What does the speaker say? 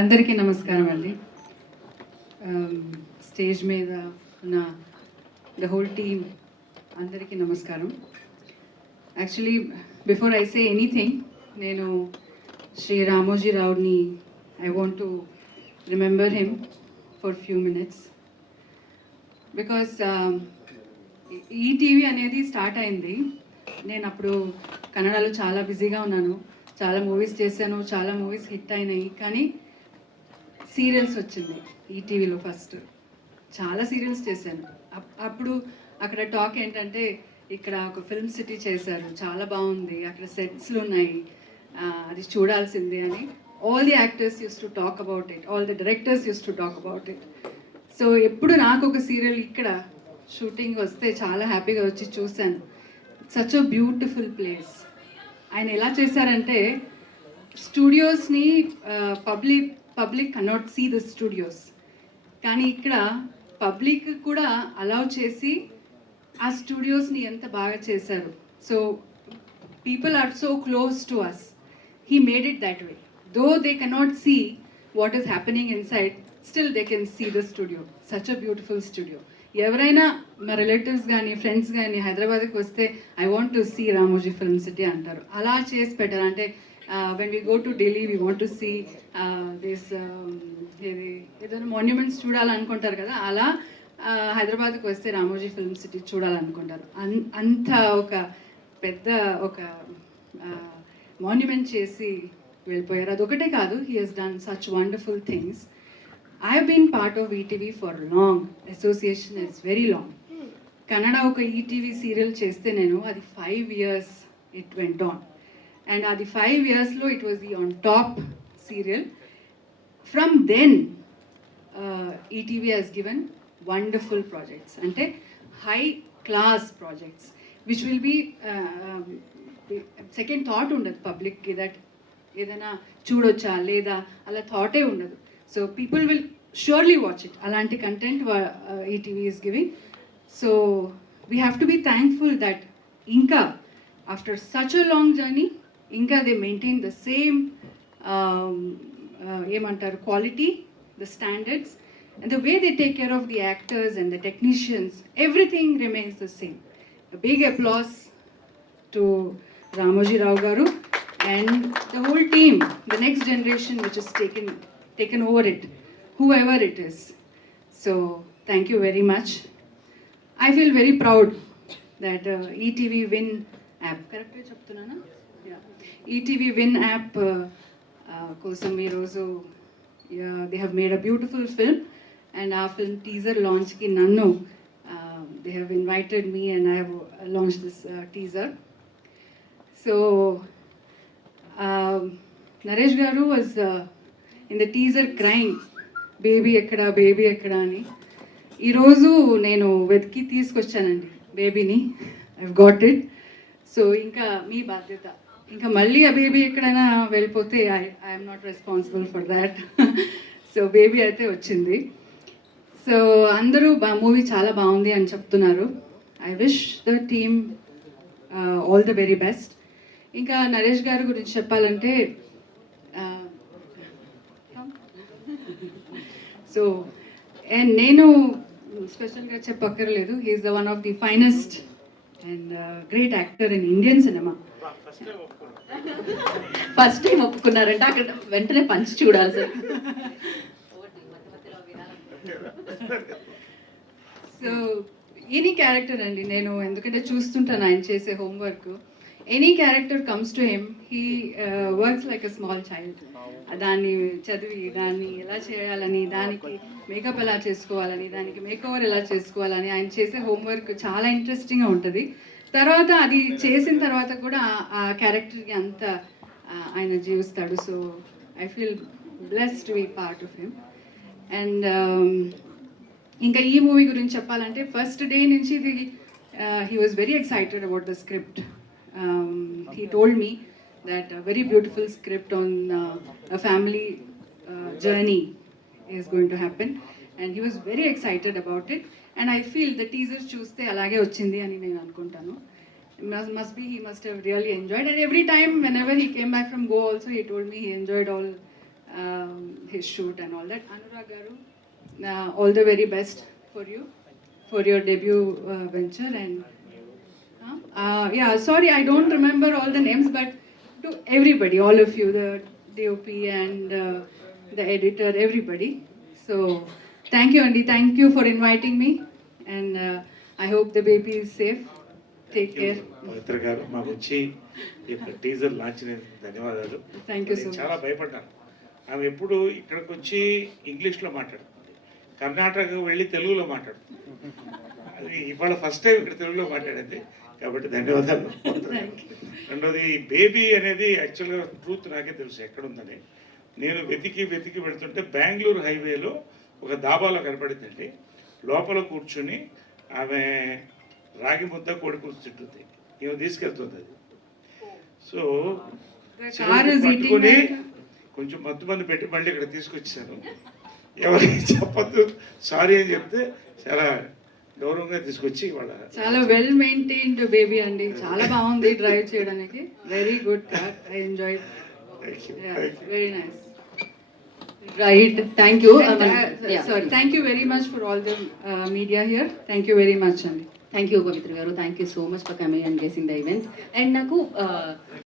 అందరికీ నమస్కారం అండి. స్టేజ్ మీద ఉన్న ద హోల్ టీమ్ అందరికీ నమస్కారం. Actually before I say anything నేను Shri Ramoji రావుని I want to remember him for few minutes. Because ETV అనేది స్టార్ట్ అయింది. నేను అప్పుడు కన్నడలో చాలా బిజీగా ఉన్నాను. చాలా మూవీస్ చేశాను చాలా మూవీస్ హిట్ అయినాయి. కానీ సీరియల్స్ వచ్చింది ఈటీవీలో ఫస్ట్ చాలా సీరియల్స్ చేశాను. అప్- అప్పుడు అక్కడ టాక్ ఏంటంటే ఇక్కడ ఒక ఫిల్మ్ సిటీ చేశారు చాలా బాగుంది అక్కడ సెట్స్లు ఉన్నాయి అది చూడాల్సిందే అని. All the actors use to talk about it all the directors use to talk about it so ఎప్పుడు నాకు ఒక సీరియల్ ఇక్కడ షూటింగ్ వస్తే చాలా హ్యాపీగా వచ్చి చూశాను. సచ్ అ బ్యూటిఫుల్ ప్లేస్ ఆయన ఎలా చేశారంటే స్టూడియోస్ని public public cannot see the studios. కానీ ఇక్కడ పబ్లిక్ కూడా అలౌ చేసి ఆ స్టూడియోస్ని ఎంత బాగా చేశారు. So people are so close to us he made it that way. Though they cannot see what is happening inside still they can see the studio. Such a beautiful studio. ఎవరైనా మా relatives కానీ friends కానీ హైదరాబాద్కి వస్తే I want to see Ramoji film city అంటారు. అలా చేసి పెట్టారు. అంటే when we go to Delhi we want to see this ఇది ఏదైనా మాన్యుమెంట్స్ చూడాలనుకుంటారు కదా అలా హైదరాబాద్కి వస్తే రామోజీ ఫిల్మ్ సిటీ చూడాలనుకుంటారు. అన్ అంత ఒక పెద్ద ఒక మాన్యుమెంట్ చేసి వెళ్ళిపోయారు. అదొకటే కాదు he he's done such wonderful things I been part of ETV for long association is very long Kannada ఒక ఈటీవీ సీరియల్ చేస్తే నేను అది five years it went on and అది ఫైవ్ ఇయర్స్లో it was the on top serial from then ETV has given wonderful projects అంటే high class projects which will be second thought ఉండదు పబ్లిక్కి that ఏదైనా చూడొచ్చా లేదా అలా థాటే ఉండదు. So people will surely watch it. Alanti content uh, ATV is giving. So we have to be thankful that Inca, after such a long journey, Inca they maintain the same um, uh, quality, the standards, and the way they take care of the actors and the technicians. Everything remains the same. A big applause to Ramoji Rao Garu and the whole team, the next generation which is taken taken over it, whoever it is. So thank you very much. I feel very proud that uh, ETV Win app, correct చెప్తున్నానా ETV win app కోసం ఈరోజు they have made a beautiful film and ఆ film teaser లాంచ్కి నన్ను they have invited me and I have launch this teaser so Naresh garu was in the teaser crime baby ఎక్కడ baby ఎక్కడ అని. ఈరోజు నేను వెతికి తీసుకొచ్చానండి బేబీని ఐ గాట్ ఇట్ సో ఇంకా మీ బాధ్యత. ఇంకా మళ్ళీ ఆ బేబీ ఎక్కడైనా వెళ్ళిపోతే I I'm not responsible for that so baby అయితే వచ్చింది. సో అందరూ బా మూవీ చాలా బాగుంది అని చెప్తున్నారు. I wish the team all the very best ఇంకా నరేష్ గారి గురించి చెప్పాలంటే సో అండ్ నేను స్పెషల్గా చెప్పక్కర్లేదు. He is the one of the finest and great actor in Indian cinema first time ఒప్పుకున్నారంటే. అక్కడ వెంటనే పంచి చూడాలి సార్. సో ఎనీ క్యారెక్టర్ అండి నేను? ఎందుకంటే చూస్తుంటాను ఆయన చేసే homework any character comes to him he works like a small child దాన్ని చదివి దాన్ని ఎలా చేయాలని దానికి మేకప్ ఎలా చేసుకోవాలని దానికి మేకఓవర్ ఎలా చేసుకోవాలని ఆయన చేసే హోంవర్క్ చాలా ఇంట్రెస్టింగ్గా ఉంటుంది. తర్వాత అది చేసిన తర్వాత కూడా ఆ- క్యారెక్టర్కి అంత ఆయన జీవిస్తాడు. So I feel blessed to be part of him and ఇంకా ఈ మూవీ గురించి చెప్పాలంటే ఫస్ట్ డే నుంచి ఇది he was very excited about the script He told me that very beautiful script on family journey is going to happen and he was very excited about it and I feel the teaser చూస్తే అలాగే వచ్చింది అని నేను అనుకుంటాను must, must be he must have really enjoyed and every time whenever he came back from go also he told me he enjoyed all um, his shoot and all that. Anurag Garu, uh, all the very best for you for your debut uh, venture and uh, uh, yeah, sorry, I don't remember all the names, but to everybody, all of you, the DOP and uh, the editor, everybody. So thank you, Andy. Thank you for inviting me, and uh, I hope the baby is safe. Take care. Pavithra garu మాకు వచ్చి ఈ teaser launch ధన్యవాదాలు so నేను చాలా. భయపడ్డాను ఆమె ఎప్పుడు ఇక్కడికి వచ్చి ఇంగ్లీష్లో మాట్లాడుతుంది కర్ణాటక వెళ్ళి తెలుగులో మాట్లాడుతుంది అది ఇవాళ ఫస్ట్ టైం ఇక్కడ తెలుగులో మాట్లాడింది కాబట్టి ధన్యవాదాలు. రెండోది బేబీ అనేది యాక్చువల్గా ట్రూత్ నాకే తెలుసు ఎక్కడ ఉందని నేను వెతికి వెతికి పెడుతుంటే బెంగళూరు హైవేలో ఒక దాబాలో కనపడిందండి. లోపల కూర్చుని ఆమె రాగి ముద్ద కోడి కూర్చు తింటుంది. ఈమె తీసుకెళ్తుంది అది. సో పట్టుకొని. కొంచెం మత్తు మంది పెట్టి మళ్ళీ ఇక్కడ తీసుకొచ్చాను ఎవరికి చెప్పొద్దు. సారీ అని చెప్తే చాలా గౌరవంగా తీసుకొచ్చి వాళ్ళ చాలా వెల్ మెయింటైన్డ్ బేబీ అండి. చాలా బాగుంది డ్రైవ్ చేయడానికి. Very good car I enjoy very nice ride thank you sorry thank you very much for all the media here thank you very much అండి thank you Pavitra garu thank you so much for coming and gracing the event and నాకు